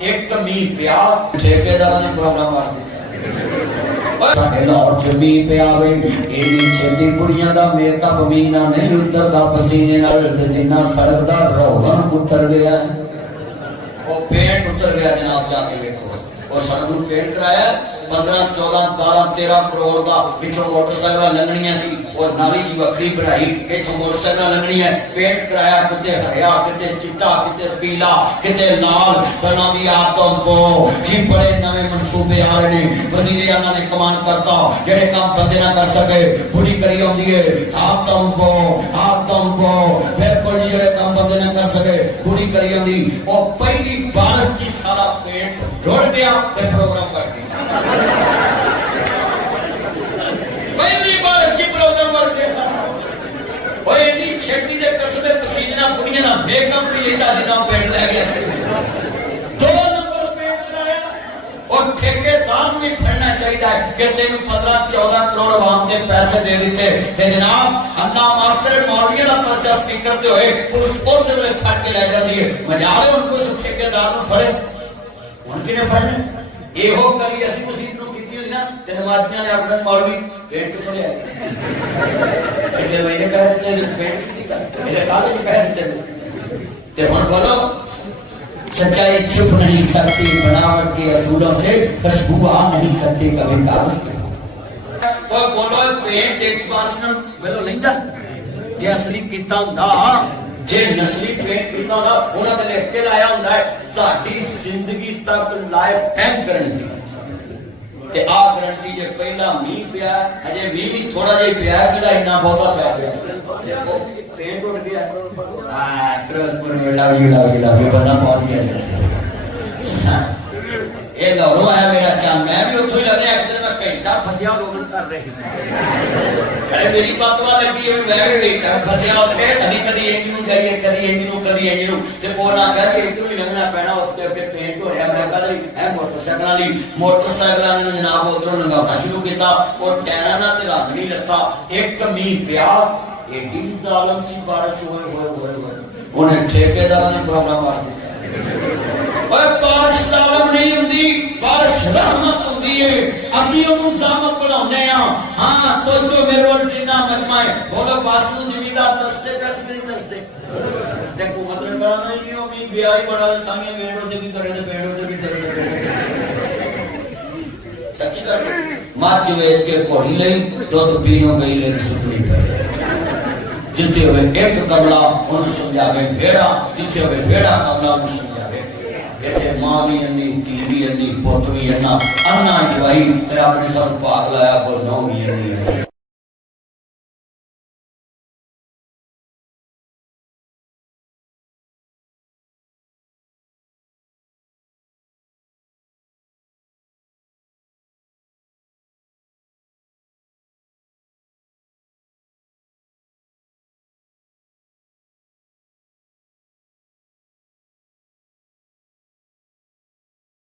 एक मीह पिया ठेकेदार ने प्रोग्राम कर दिया ਸਾਡੇ ਲਾਹੌਰ ਚ ਮੀਂਹ ਪਿਆ ਵੇ ਇੰਨੀ ਛੇਤੀ ਕੁੜੀਆਂ ਦਾ ਮੇਕਅਪ ਮੀਨਾ ਨਹੀਂ ਉਤਰਦਾ ਪਸੀਨੇ ਨਾਲ ਤੇ ਜਿੰਨਾ ਸੜਕ ਦਾ ਰੋਗਨ ਉਤਰ ਗਿਆ ਉਹ ਪੇਂਟ ਉਤਰ ਗਿਆ ਜਨਾਬ ਜਾ ਕੇ ਵੇਖੋ ਉਹ ਸੜਕ ਨੂੰ ਪੇਂਟ ਕਰਾਇਆ 15 14 12 13 करोड़ का पिछों मोटरसाइकिल लंघनिया सी और नाली की वखरी बढ़ाई पिछों मोटरसाइकिल लंघनिया पेंट कराया किते हरिया किते चिट्टा किते पीला किते लाल तना दी आतम को जी बड़े नवे मंसूबे आ रहे ने वजीर आला ने कमान करता जेड़े काम बंदे ना कर सके पूरी करी आउंदी है आतम को बिल्कुल जेड़े काम बंदे ना कर सके पूरी करी आउंदी और पहली बार की सारा पेंट रुड़ गया ते प्रोग्राम कर दिया पहली बार अच्छी प्रोग्राम कर दिया और इतनी खेती के कसबे पसीना कुड़ियां का मेकअप भी लेता जिन्ना पेंट लै गया 2 नंबर पेंट कराया और ठेकेदार भी फड़ना चाहिए कि तेन 15 14 करोड़ आवाम के पैसे दे दिते ते जनाब अन्ना मास्टर मौलवियों का पर्चा स्पीकर से होए पुलिस उस वे फड़ के लै जाती है मजाल उनको ठेकेदार को फड़े हूं कि फड़ने ਇਹੋ ਕਰੀ ਅਸੀਂ ਮਸੀਤ ਨੂੰ ਕੀਤੀ ਹੋਈ ਨਾ ਤੇ ਨਮਾਜ਼ੀਆਂ ਨੇ ਆਪਣੇ ਮੌਲਵੀ ਪੇਂਟ ਕਿੱਥੋਂ ਲਿਆਏ ਇਹਦੇ ਮੈਨੇ ਕਹਿ ਦਿੱਤੇ ਪੇਂਟ ਕਿੱਥੇ ਕਰ ਇਹਦੇ ਕਾਹਦੇ ਚ ਕਹਿ ਦਿੱਤੇ ਤੇ ਹੁਣ ਬੋਲੋ सच्चाई छुप नहीं सकती बनावट के असूलों से खुशबू आ नहीं सकती कभी कागज और बोलो पेंट एक बार बोलो नहीं था ये असली किता हुंदा जे नस्ली पेंट किता हुंदा उन्हां ते लिख के लाया हुंदा है ਤੁਹਾਡੀ ਜ਼ਿੰਦਗੀ ਤੱਕ ਲਾਈਫ ਟਾਈਮ ਗਰੰਟੀ ਤੇ ਆ ਗਰੰਟੀ ਜੇ ਪਹਿਲਾ ਮੀਂਹ ਪਿਆ ਅਜੇ ਮੀਂਹ ਵੀ ਥੋੜਾ ਜਿਹਾ ਪਿਆ ਜਿਹੜਾ ਇੰਨਾ ਬਹੁਤਾ ਪਿਆ ਦੇਖੋ ਪੇਂਟ ਉੱਡ ਗਿਆ ਫਿਰੋਜ਼ਪੁਰ में लव यू बंदा पहुंच गया ये लाहौरों आया मेरा चांद मैं भी उठो ही लग रहा एक दिन मैं घंटा फसिया लोग कर रहे अरे मेरी बात लगी है मैं भी घंटा फसिया उठे कभी कभी इंजनू जाइए कभी इंजनू ते वो ना कह के इधरों ही लंघना पैना उसके अगे पेंट हो रहा मैं कहता है मोटरसाइकिल ने जनाब उधरों लंघाना शुरू किया और टायरां नाल ते रंग नहीं लथा एक मीह पिया एडी जालम सी बारिश होए उन्हें ठेकेदार ने प्रोग्राम कर दिया और बारिश जालम नहीं हुंदी बारिश रहमत हुंदी है असि ओनू जामत बनाउने आ हां तो मेरे कोल जिन्ना मजमा है बोलो बासू जमींदार दसते कैसे नहीं दसते देखो मतलब बड़ा नहीं हो भी ब्याह बड़ा संगे मेड़ो से भी करे पेड़ो से भी करे सच्ची कर माच वेच के घोड़ी लई दुध पीनो गई ले सुतरी पे जिथे होवे एक कमला उन समझावे भेड़ा जिथे होवे भेड़ा कमला उन समझावे इथे मां भी अन्नी धी भी अन्नी पुत भी अन्ना अन्ना जवाई तेरा अपने सब भाग लाया को नौ भी अन्नी